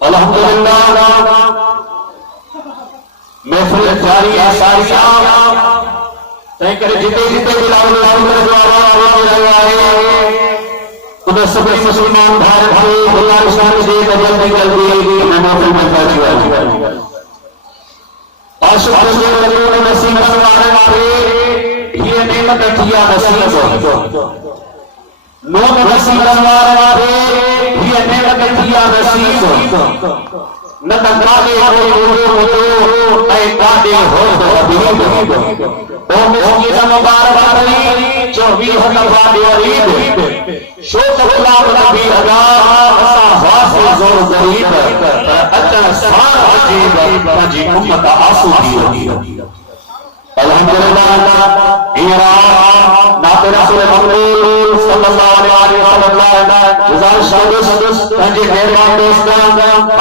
अल्हम्दुलिल्लाह महफिल जारी है सारिया तय करे जिते जिते भी लाभ करे जो आवाज रहा है उधर सभी मुसलमान भाई भाई अल्लाह इस्लाम दे जल्दी जल्दी मैं महफिल में पहुंच गया और शुक्र से अल्लाह ने नसीब करवाने वाले ये नेमत किया नसीब लोग नसीब करवाने वाले ये नेमत किया नसीब न तकाले हो ऐ कादे हो हबीब ओ मुस्लिम मुबारक रही जो भी हवा दीद शोक गुलाम नबी अदा असा हाफिज और गरीब अचन सार अजीब जी उम्मत आंसू दी अल्हम्दुलिल्लाह इरा नाते रसूल मकबूल सल्लल्लाहु अलैहि वसल्लम गुजार सदस पंजे मेहरबान दोस्त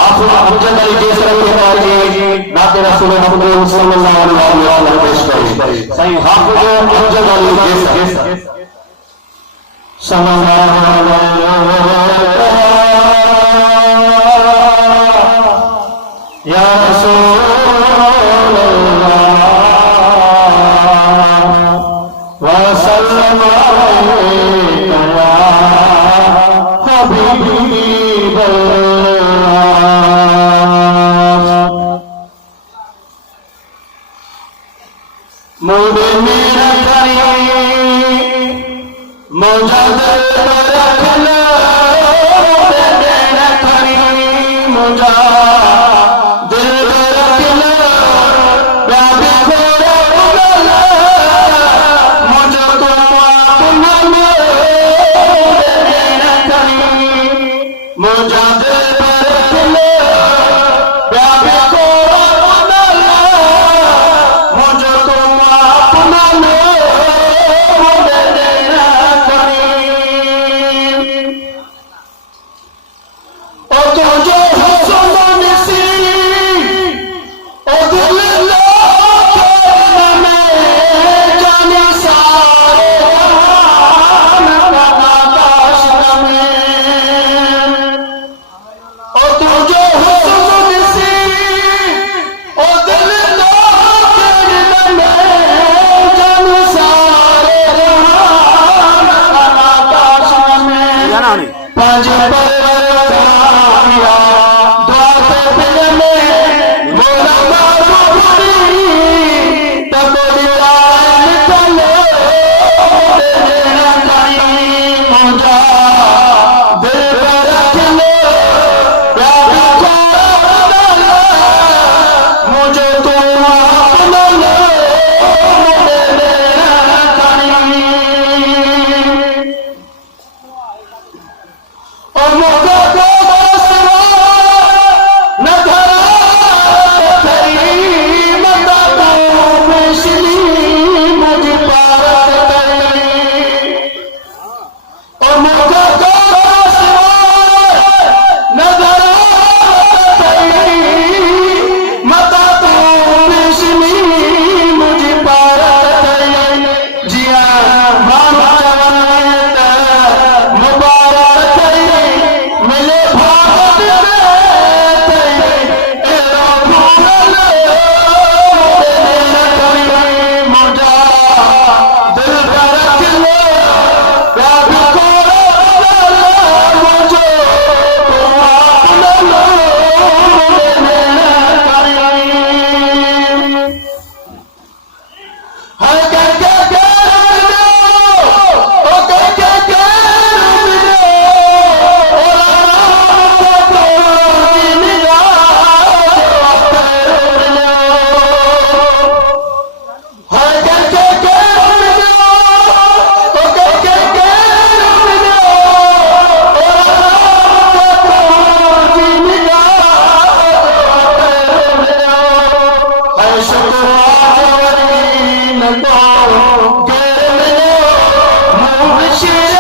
आफू अमजद अली जी सरकार जी नाते रसूल मकबूल सल्लल्लाहु अलैहि वसल्लम पेश करें सही हाफिज अमजद अली जी सल्लल्लाहु अलैहि या रसूल वसल्लम अलैका हबीब मोदे मेरा करी मुझद रखना मेरा करी मुझा दिल रखना Shit.